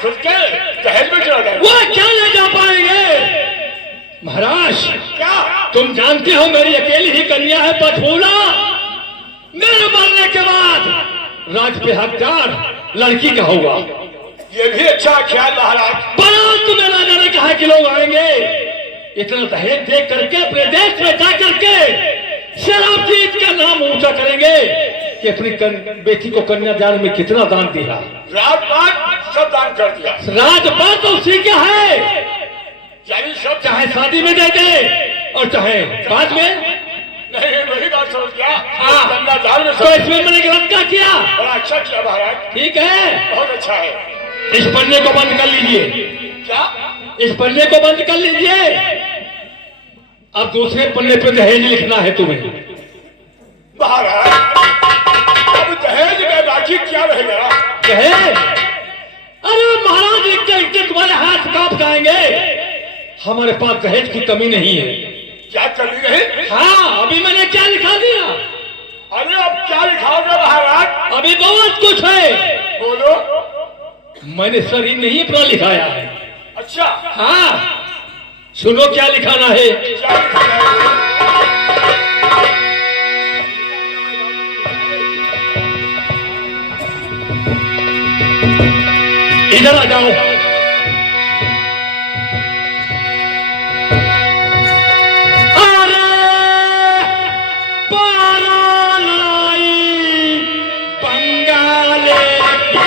खुद के दहेज में चला जाए। वो क्या ले जा पाएंगे महाराज? क्या तुम जानते हो मेरी अकेली ही कन्या है बटफूला। मेरे मरने के बाद राज पे हकदार लड़की का होगा। ये भी अच्छा ख्याल महाराज। बारात में राजा ने कहा कि लोग आएंगे, इतना दहेज देख करके अपने देश में जा करके शराब जीत का नाम ऊंचा करेंगे कि अपनी बेटी को कन्यादान में कितना दान दिया। राजपाट सब दान कर दिया। राजपाट तो उसी का है, यानी सब चाहे शादी में दे दे और चाहे बाद में। नहीं वही बात समझ गया। हाँ। कन्यादान में तो इसमें मैंने गलत क्या किया? बड़ा अच्छा किया महाराज। ठीक है, बहुत अच्छा है। इस पन्ने को बंद कर लीजिए। क्या इस पन्ने को बंद कर लीजिए। अब दूसरे पन्ने पे दहेज लिखना है तुम्हें। महाराज अब दहेज में बाकी क्या रहेगा? दहेज? अरे महाराज इनके तुम्हारे हाथ कांप जाएंगे। हमारे पास दहेज की कमी नहीं है। क्या कमी नहीं? हाँ, अभी मैंने क्या लिखा दिया? अरे अब क्या लिखाओगे महाराज? अभी बहुत कुछ है। बोलो। मैंने सर ही नहीं अपना लिखाया है। अच्छा हाँ, सुनो क्या लिखाना है। क्या लिखाना है? इधर आ जाओ। अरे पारा लाई बंगाले की,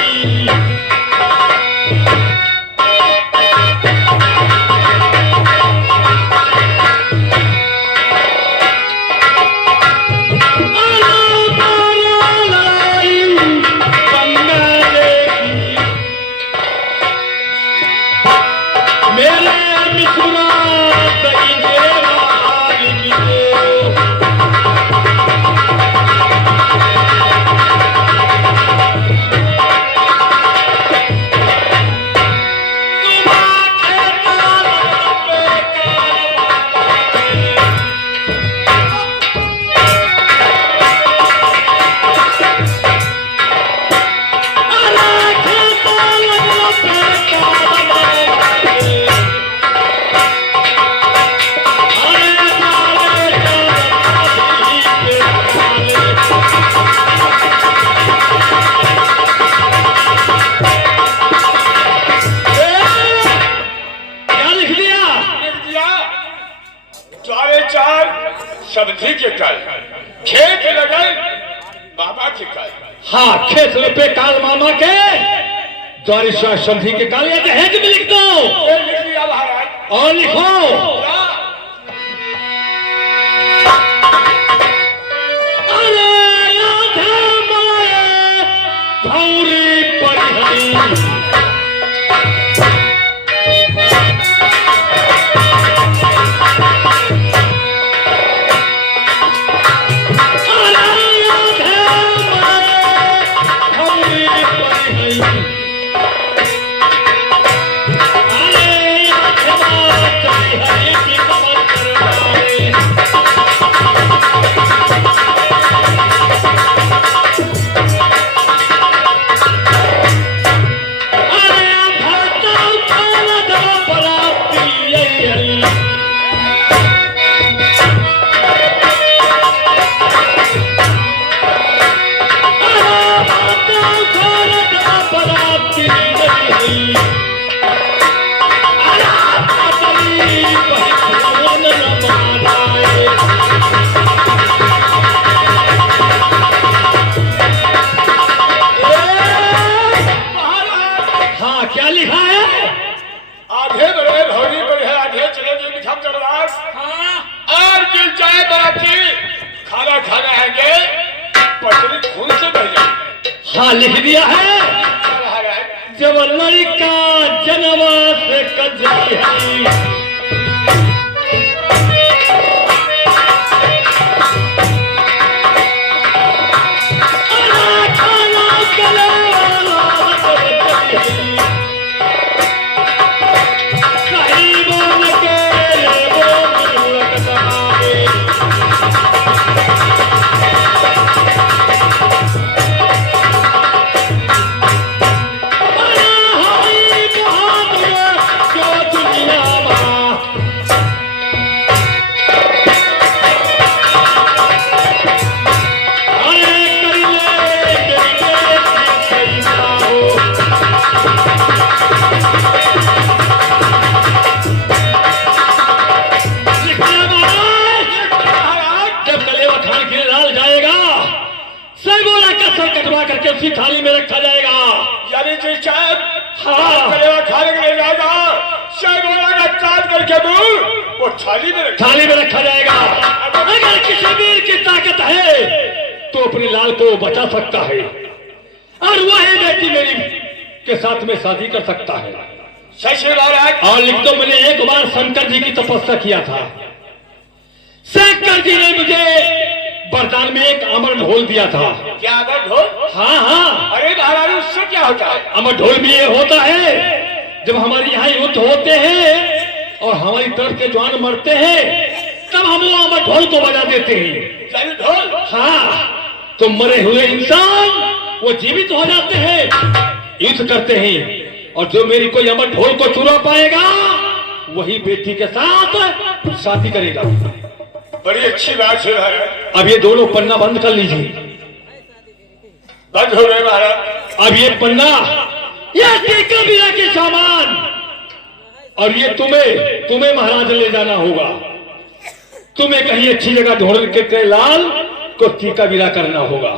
सब्जी के कल खेत लगे बाबा के कल। हाँ, खेत पे काल मामा के द्वारिशा संधि के काल, या दहेज में लिख दो। लिख दिया महाराज। और लिखो अरे राधा माए भौरी परिहरी, हाँ लिख दिया है। जब लड़का जनवा से कजरी है, कटवा करके उसी थाली में रखा जाएगा। यानी जी साहब हाँ। कलेवा खाने के लिए जाएगा, शैवाला का काट करके दूर वो थाली में रखा जाएगा। अगर किसी वीर की ताकत है तो अपने लाल को बचा सकता है, और वही बेटी मेरी के साथ में शादी कर सकता है। सच महाराज। और लिख दो, मैंने एक बार शंकर जी की तपस्या किया था। शंकर जी ने मुझे वरदान में एक अमर ढोल दिया था। क्या अमर ढोल? हाँ हाँ। अरे महाराज उससे क्या होता है? अमर ढोल भी ये होता है, जब हमारे यहाँ युद्ध होते हैं और हमारी तरफ के जवान मरते हैं, तब हम वो अमर ढोल को बजा देते हैं। ढोल? हाँ, तो मरे हुए इंसान वो जीवित हो जाते हैं, युद्ध करते हैं, और जो मेरी कोई अमर ढोल को चुरा पाएगा वही बेटी के साथ शादी करेगा। बड़ी अच्छी बात है महाराज। अब ये दोनों पन्ना बंद कर लीजिए। बंद हो गए महाराज। अब ये पन्ना, ये टीका बिना के सामान, और ये तुम्हें महाराज ले जाना होगा। तुम्हें कहीं अच्छी जगह ढूंढ के लाल को टीका बिना करना होगा।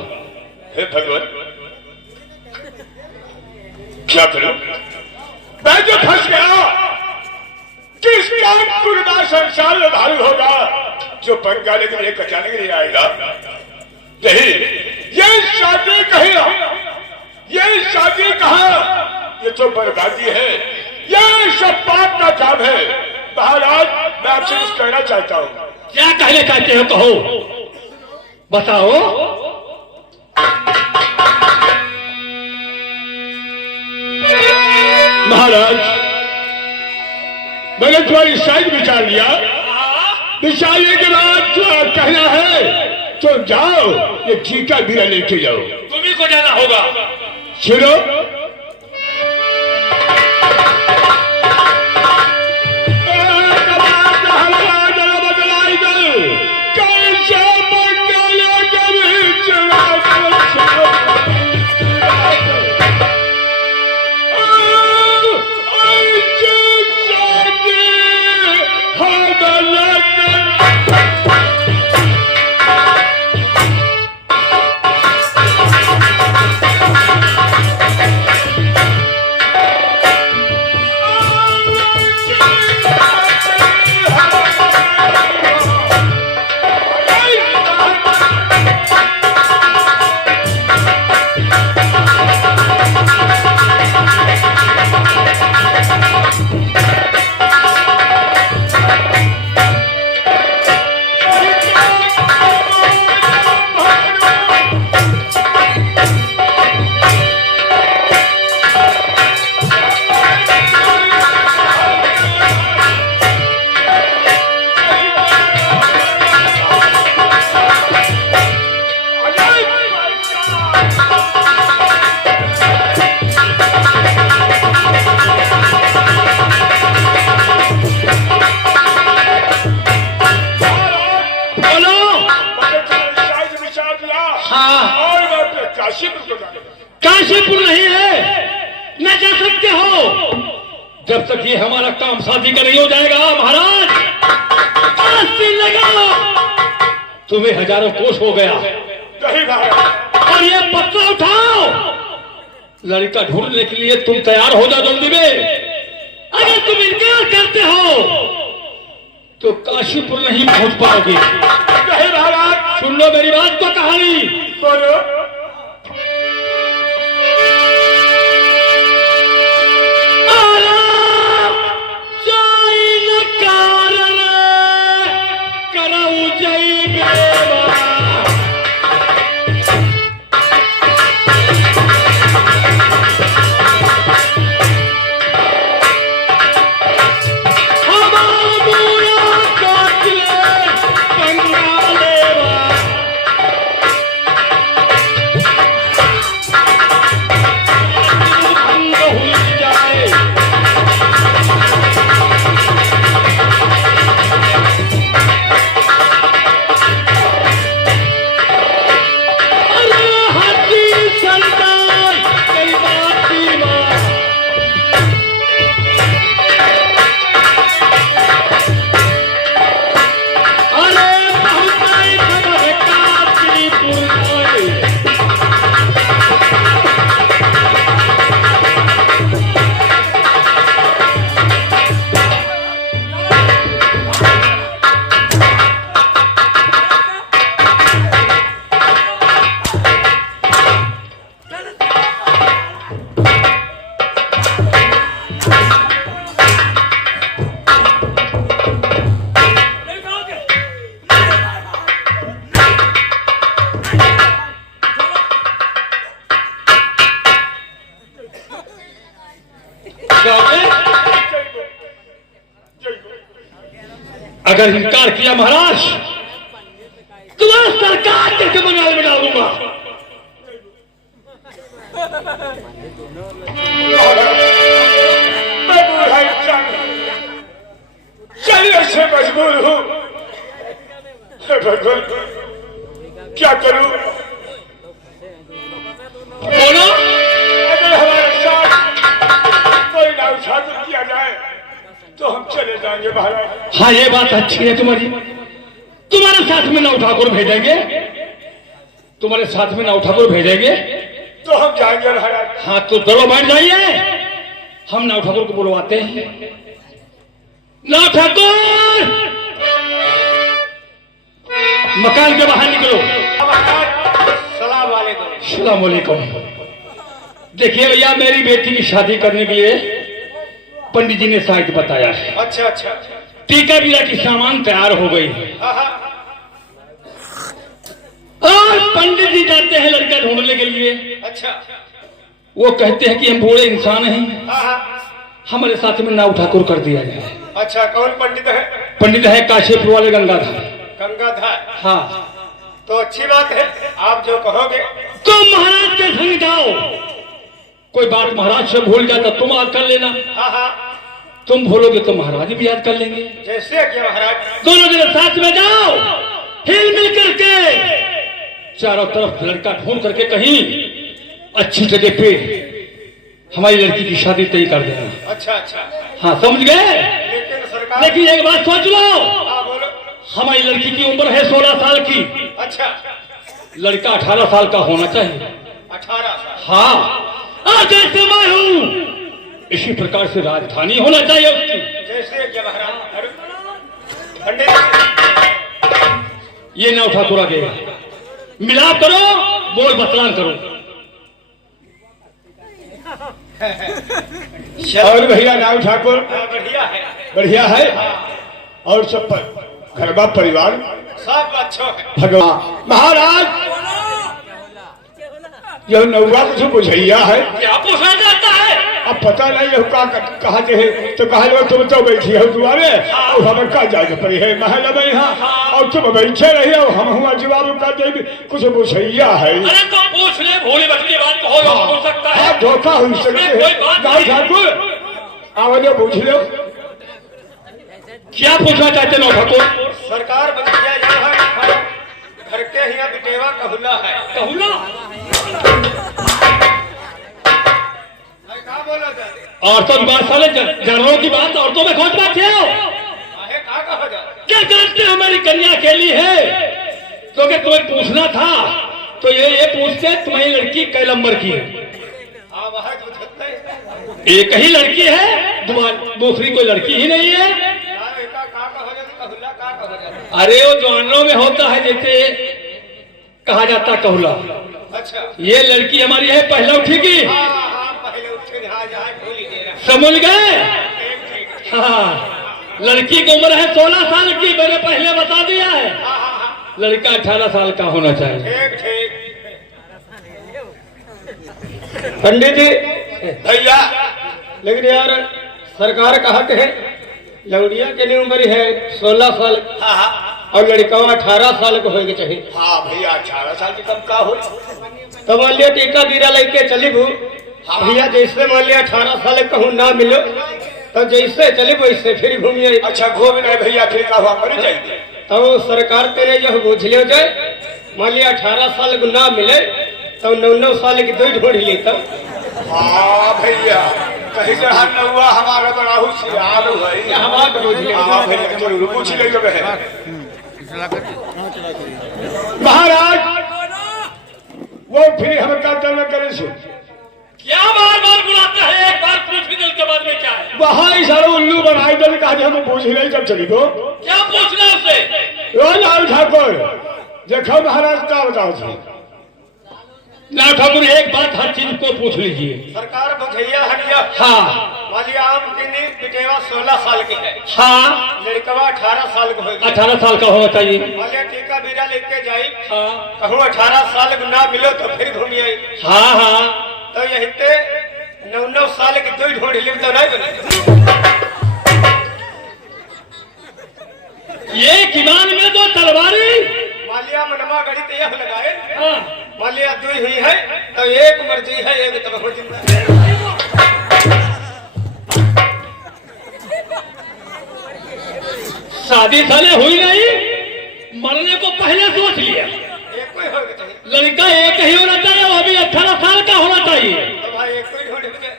हे भगवान, क्या करूं? मैं जो फंस गया, किस काम पूरा संसार में भारी होगा जो बंगाली के लिए कचाने के लिए आएगा? नहीं, ये शादी कहीं, ये शादी कहाँ? ये तो बर्बादी है, ये सब पाप का काम है। महाराज मैं आपसे कुछ कहना चाहता हूँ। क्या कहना चाहते हो? कहो, बताओ। महाराज मैंने तुम्हारी शायद विचार लिया, विचारने के बाद जो आप कहना है तो जाओ, ये चीका बीरा लेके जाओ। तुम्ही को जाना होगा। सुनो, काशीपुर नहीं है, न जा सकते हो जब तक ये हमारा काम शादी का नहीं हो जाएगा। महाराज लगाओ, तुम्हें हजारों कोस हो गया, और ये पत्ता उठाओ, लड़का ढूंढने के लिए तुम तैयार हो जाओ जल्दी में। अगर तुम इनकार करते हो तो काशीपुर नहीं पहुंच पाओगे। सुन लो मेरी बात को, कहानी बोलो। Bye. अगर इनकार किया महाराज तुम्हारा सरकार के बंगाल में डालूंगा। मैं बूढ़ा इंसान चलिए से मजबूर हूँ। हे भगवान क्या करूं? बोलो। अगर हमारे साथ कोई ना उठा किया जाए तो हम चले जाएंगे महाराज। हाँ ये बात अच्छी है तुम्हारी। तुम्हारे साथ में नाव ठाकुर भेजेंगे, तुम्हारे साथ में नाव ठाकुर भेजेंगे तो हम जाएंगे महाराज। हाँ तो चलो बैठ जाइए, हम नाव ठाकुर को बुलवाते हैं। नाव ठाकुर मकान के बाहर निकलो। सलाम वालेकुम। सलाम वालेकुम। देखिए भैया मेरी बेटी की शादी करने के लिए पंडित जी ने साहित्य बताया है। अच्छा अच्छा। टीका बीरा की सामान तैयार हो गई है हाँ। और पंडित जी जाते हैं लड़का ढूंढने के लिए। अच्छा। वो कहते हैं कि हम बूढ़े इंसान हैं, हाँ। हमारे साथ में नाव ठाकुर कर दिया जाए। अच्छा कौन पंडित है? पंडित है काशीपुर वाले गंगाधर। गंगाधर। हाँ तो अच्छी बात है, आप जो कहोगे। तुम महाराज के संग जाओ, कोई बात महाराज से भूल जाए तो तुम याद कर लेना। हाँ। तुम भूलोगे तो महाराज भी याद कर लेंगे। जैसे क्या महाराज। दोनों जने साथ में जाओ, हिल मिल करके चारों तरफ लड़का ढूंढ करके कहीं अच्छी जगह पे हमारी लड़की की शादी तय कर देना। अच्छा अच्छा। हाँ समझ गए। लेकिन सरकार। लेकिन एक बात सोच लो, हाँ बोलो। हमारी लड़की की उम्र है 16 साल की, अच्छा। लड़का 18 साल का होना चाहिए। 18 साल। हाँ आज जैसे मैं हूँ इसी प्रकार से राजधानी होना चाहिए उसकी। जैसे क्या महाराज। पंडित ये नाव ठाकुर आ गया, मिलाप करो, बोल बतलान करो। और भैया नाव ठाकुर बढ़िया है। बढ़िया है। और सब घर बा परिवार सब अच्छा है। भगवान महाराज यह नौवा कुछ बुझैया है। क्या पूछना चाहता है? अब पता नहीं है कहा है तो कहा लो तुम तो बैठी हो तुम्हारे और हमें कहा जाके पड़ी है महल में यहाँ और तुम बैठे रही हो हम हुआ जवाब का दे कुछ बुझैया है। अरे तो पूछ ले, भोले बच्चे बात कहो हो सकता है। हाँ धोखा हो सकते है। ठाकुर आवाज पूछ लो। क्या पूछना चाहते नौ ठाकुर? सरकार बतिया यहाँ घर के यहाँ बिटेवा कहुला है। कहूला क्या बोला जाए? औरतों की बात साले जानवरों की बात औरतों में खोज बात है। क्या जानते हमारी कन्या अकेली है तो क्या तुम्हें पूछना था तो ये पूछते तुम्हारी लड़की कै नंबर की है? एक ही लड़की है, दूसरी कोई लड़की ही नहीं है। अरे वो जानवरों में होता है जैसे कहा जाता कहुला। अच्छा। ये लड़की हमारी है पहले उठेगी। समझ गए? हाँ लड़की की उम्र है 16 साल की, मैंने पहले बता दिया है। लड़का 18 साल का होना चाहिए। पंडित जी भैया लेकिन यार सरकार कहा के है लौड़िया के लिए उम्र है 16 साल और लड़का 18 साल को होने चाहिए। हाँ भैया 18 साल की कम का हो तो मान लिया टीका बीरा लेके चली भू। भैया जैसे मान लिया 18 साल कहूँ ना मिलो तो जैसे चली वैसे फिर घूमिए। अच्छा घूम रहे भैया फिर कहा कर जाएंगे तो सरकार तेरे यह बुझ लियो जाए मान लिया 18 साल को ना मिले तो 9 साल की दो ढूंढ ली तब। हाँ भैया कहीं से हुआ हमारा बड़ा होशियार है। हमारा पूछ ले महाराज वो फिर हम क्या करना करे सो क्या बार बार बुलाता है? एक बार पूछ भी के बाद में क्या है? वहाँ इशारा उल्लू बनाई दल कहा हम पूछ ही नहीं जब चली दो। क्या पूछना उसे? लाल ठाकुर देखो महाराज क्या बताओ थी। लाल ठाकुर एक बात हर चीज को पूछ लीजिए। सरकार बधैया हटिया। हाँ मालिया आम की नींद बिटेवा 16 साल की है। हाँ लड़कवा 18 साल का होगा। 18 साल का होना चाहिए। मालिया टीका बीरा लेके जाई। हाँ कहूँ 18 साल को ना मिलो तो फिर घूमी आई। हाँ हाँ तो यही ते 9 साल की दो ढूंढ ली तो नहीं बने। ये किमान में दो तलवारी। मालिया मनवा गड़ी तो यह लगाए। हाँ। मालिया दुई हुई है तो एक मर्जी है, एक तब हो जिंदा। शादी साले हुई नहीं, मरने को पहले सोच लिया। एक कोई होगा चाहिए। लड़का एक ही होना चाहिए, वो भी 18 साल का होना चाहिए। तो भाई एक कोई ढूंढ के।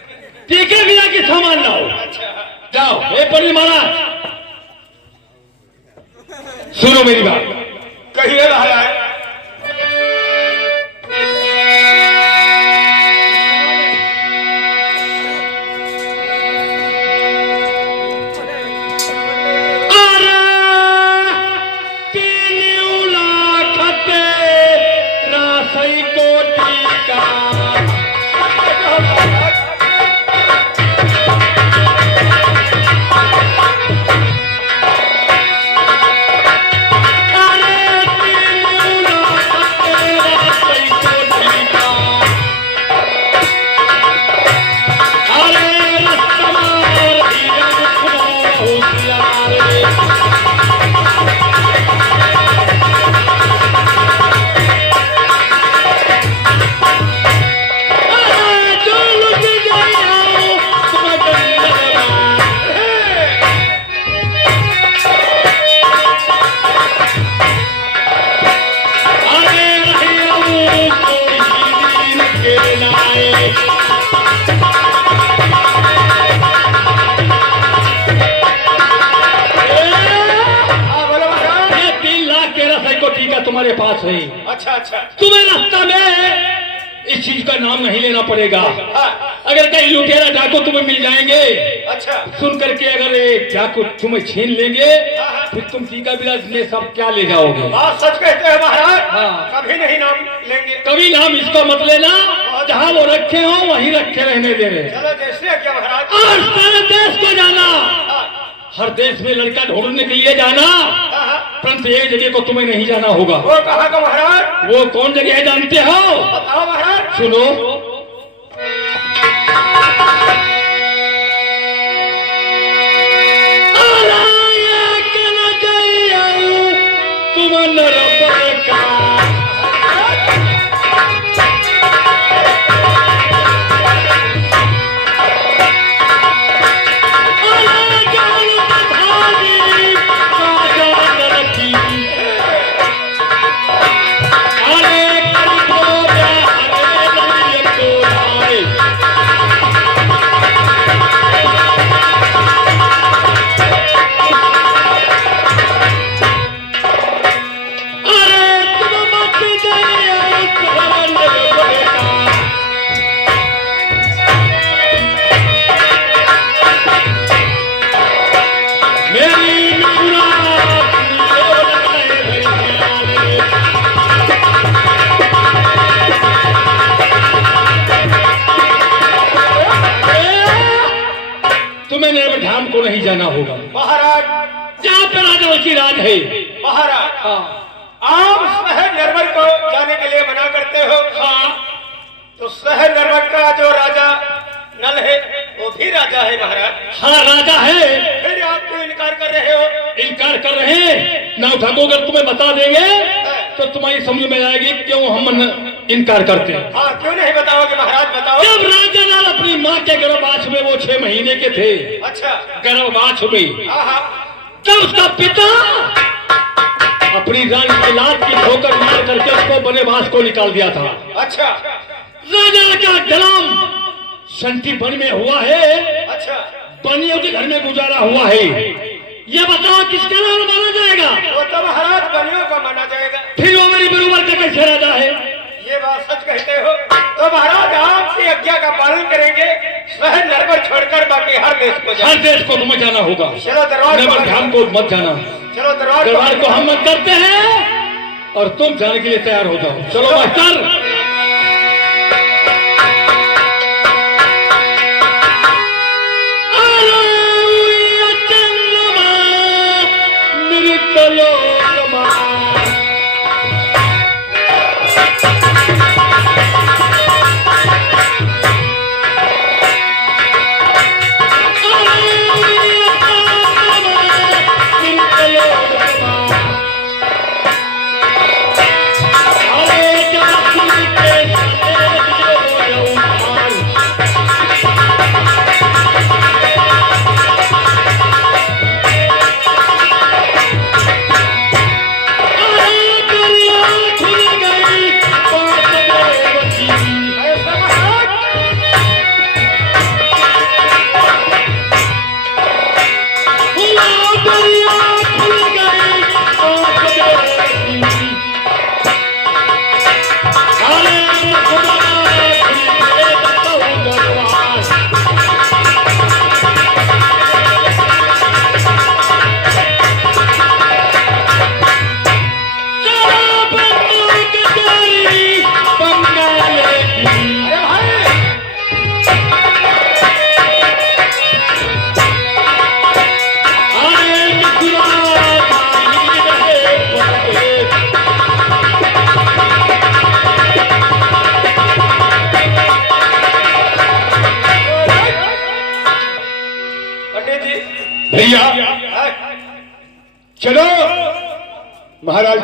टीके बिना की सामान लाओ। अच्छा जाओ। ए पंडित महाराज सुनो मेरी बात। कहिए महाराज। तुम्हारे पास है। अच्छा अच्छा। तुम्हें रास्ता में इस चीज का नाम नहीं लेना पड़ेगा। हाँ। अगर कहीं लुटेरा डाकू तुम्हें मिल जाएंगे, अच्छा सुन करके अगर एक डाकू तुम्हें छीन लेंगे, फिर तुम टीका बिराज में सब क्या ले जाओगे? बात सच कहते हैं महाराज। हाँ। कभी नहीं नाम लेंगे। कभी नाम इसका मत लेना, जहाँ वो रखे हो वहीं रखे रहने दे रहे। चलो जैसे क्या महाराज। और सारे देश को जाना, हाँ। हर देश में लड़का ढूंढने के लिए जाना, हाँ। परंतु एक जगह को तुम्हें नहीं जाना होगा। वो कहाँ का महाराज? वो कौन जगह है जानते हो? बताओ महाराज। सुनो। तुम नरबर का धाम को नहीं जाना होगा महाराज। जहाँ पे राजाओं की राज है। महाराज हाँ। आप शहर नरवर को जाने के लिए मना करते हो। हाँ। तो शहर नरवर का जो राजा नल है वो भी राजा है महाराज। हाँ राजा है। फिर आप क्यों इनकार कर रहे हो? इनकार कर रहे हैं ना ठाकुर, अगर तुम्हें बता देंगे तो तुम्हारी समझ में आएगी क्यों हम इनकार करते हैं। हाँ क्यों नहीं बताओगे महाराज? बताओ। जब राजा लाल अपनी माँ के गर्भवास में वो 6 महीने के थे। अच्छा। गर्भवास में हाँ हाँ। तब उसका पिता अपनी रानी के लात की ठोकर मार करके उसको वनवास को निकाल दिया था। अच्छा। राजा का जन्म संटी वन में हुआ है। अच्छा। बनियों के घर में गुजारा हुआ है। ये बताओ किसका नाम माना जाएगा? वो तो महाराज बनियों का माना जाएगा। फिर वो मेरी बरूबर का कैसे राजा है? ये बात सच कहते हो तो महाराज आपकी आज्ञा का पालन करेंगे। शहर नरवर छोड़कर बाकी हर देश को हर देश को तुम्हें जाना होगा। चलो दरबार ध्यान को मत जाना। चलो दरबार को हम मत करते हैं और तुम जाने के लिए तैयार हो जाओ। चलो मास्टर।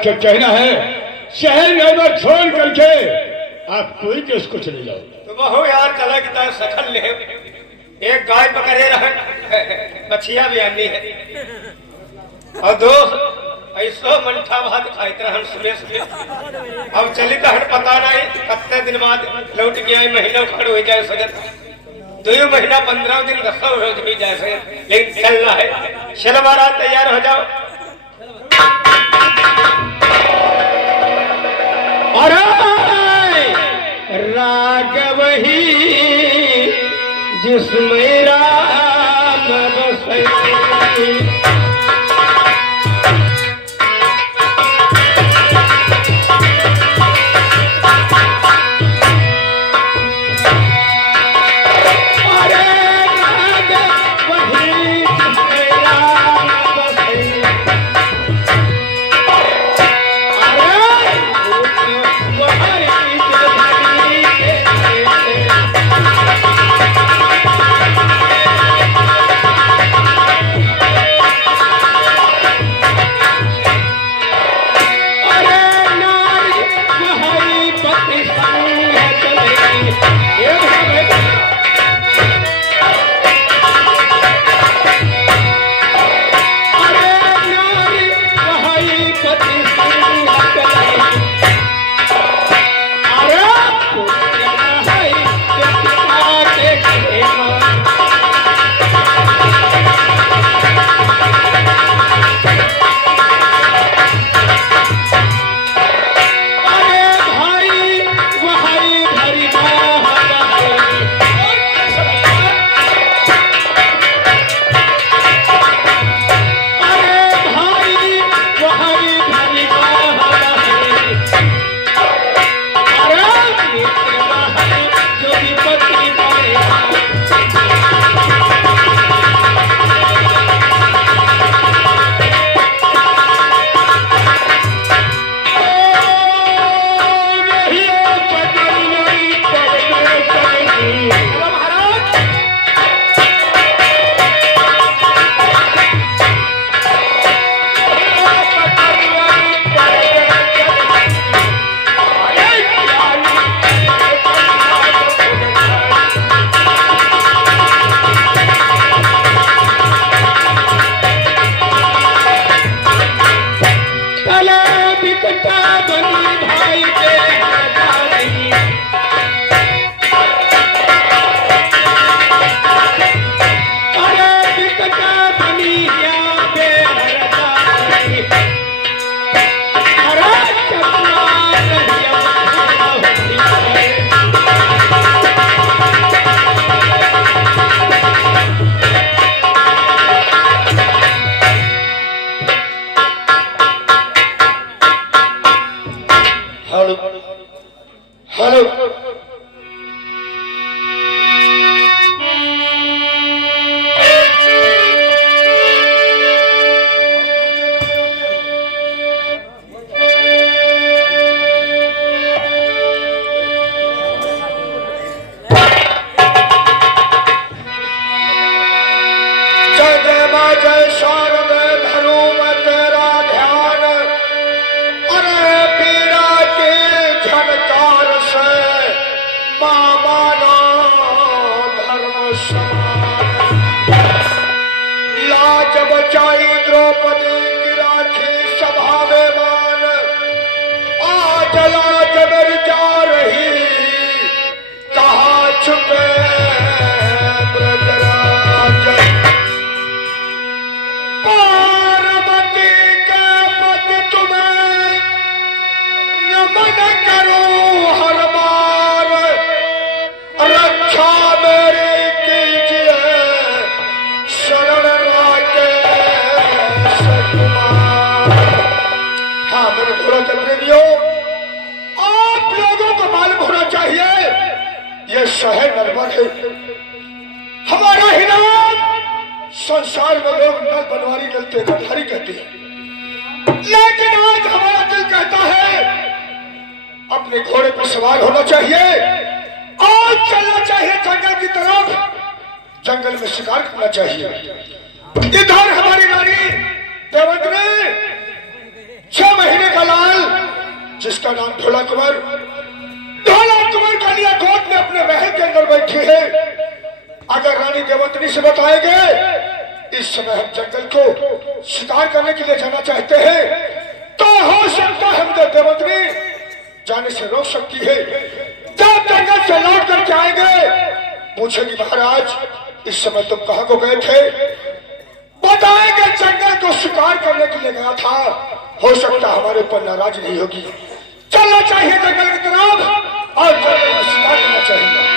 का कहना है शहर नगर छोड़ करके आप कोई के उसको चले जाओ। तो बहु यार चला कि तार सखल ले एक गाय पकड़े रहे मछिया भी आनी है और दो ऐसो मंठा भात खाते रहन सुबह अब चली तो हट पता नहीं कितने दिन बाद लौट के आई महीना खड़ हो जाए सगत 2 महीना 15 दिन 10 रोज भी जाए सगत लेकिन चलना है। चलो महाराज तैयार हो जाओ। और राग वही जिसमें राम बसे शहर नरवर है हमारा ही नाम संसार में लोग नर बनवारी गलते गठारी कहते हैं, लेकिन आज हमारा दिल कहता है अपने घोड़े पर सवार होना चाहिए, आज चलना चाहिए जंगल की तरफ, जंगल में शिकार करना चाहिए। इधर हमारी रानी देवंत ने 6 महीने का लाल जिसका नाम ढोला कुंवर कन्या कोट में अपने महल के अंदर बैठी है। अगर रानी देवतनी से बताएंगे इस समय हम जंगल को शिकार करने के लिए जाना चाहते हैं तो हो सकता है हम देवतनी जाने से रोक सकती है। जब जंगल से लौट करके आएंगे पूछेगी महाराज इस समय तुम कहां को गए थे, बताएंगे जंगल को शिकार करने के लिए गया था। हो सकता हमारे ऊपर नाराज नहीं होगी। चलना चाहिए जंगल की तरफ और जंगल में शिकार करना चाहिए।